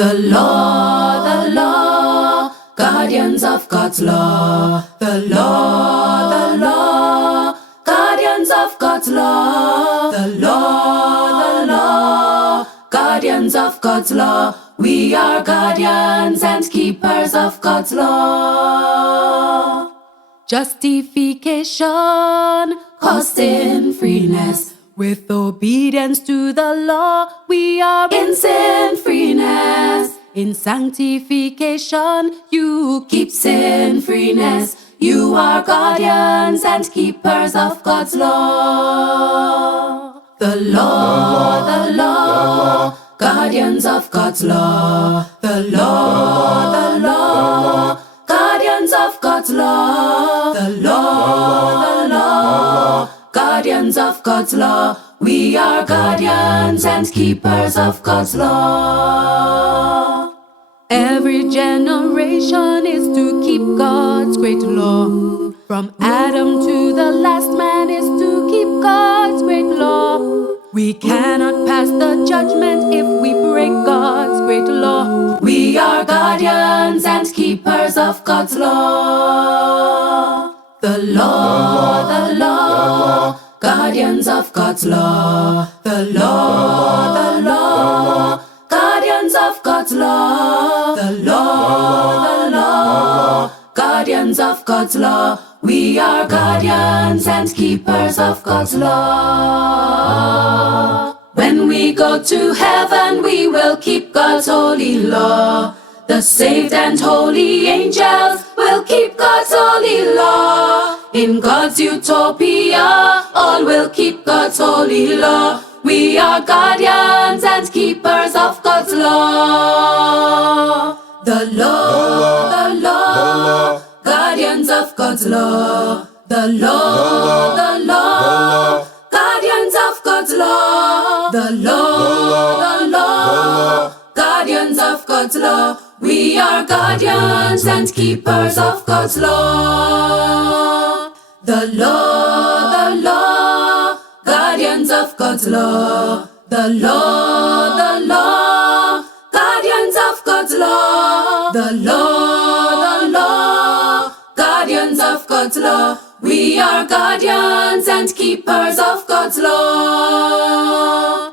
the law, guardians of God's law. The law, guardians of God's law. The law, guardians of God's law. We are guardians and keepers of God's law. Justification, costing freeness. With obedience to the law, we are in sin freeness. In sanctification, you keep sin freeness. You are guardians and keepers of God's law. The law, guardians of God's law. The law, guardians of God's law. The law, guardians of God's law. We are guardians and keepers of God's law. Every generation is to keep God's great law. From Adam to the last man is to keep God's great law. We cannot pass the judgment if we break God's great law. We are guardians and keepers of God's law. The law, guardians of God's law. The law, guardians of God's law. The law, guardians of God's law. We are guardians and keepers of God's law. When we go to heaven, we will keep God's holy law. The saved and holy angels will keep God's holy law. In God's utopia, all will keep God's holy law. We are guardians and keepers of God's law. The law, guardians of God's law. The law, guardians of God's law. The law, guardians of God's law. We are guardians and keepers of God's law. The law, guardians of God's law. The law, guardians of God's law. The law, guardians of God's law. We are guardians and keepers of God's law.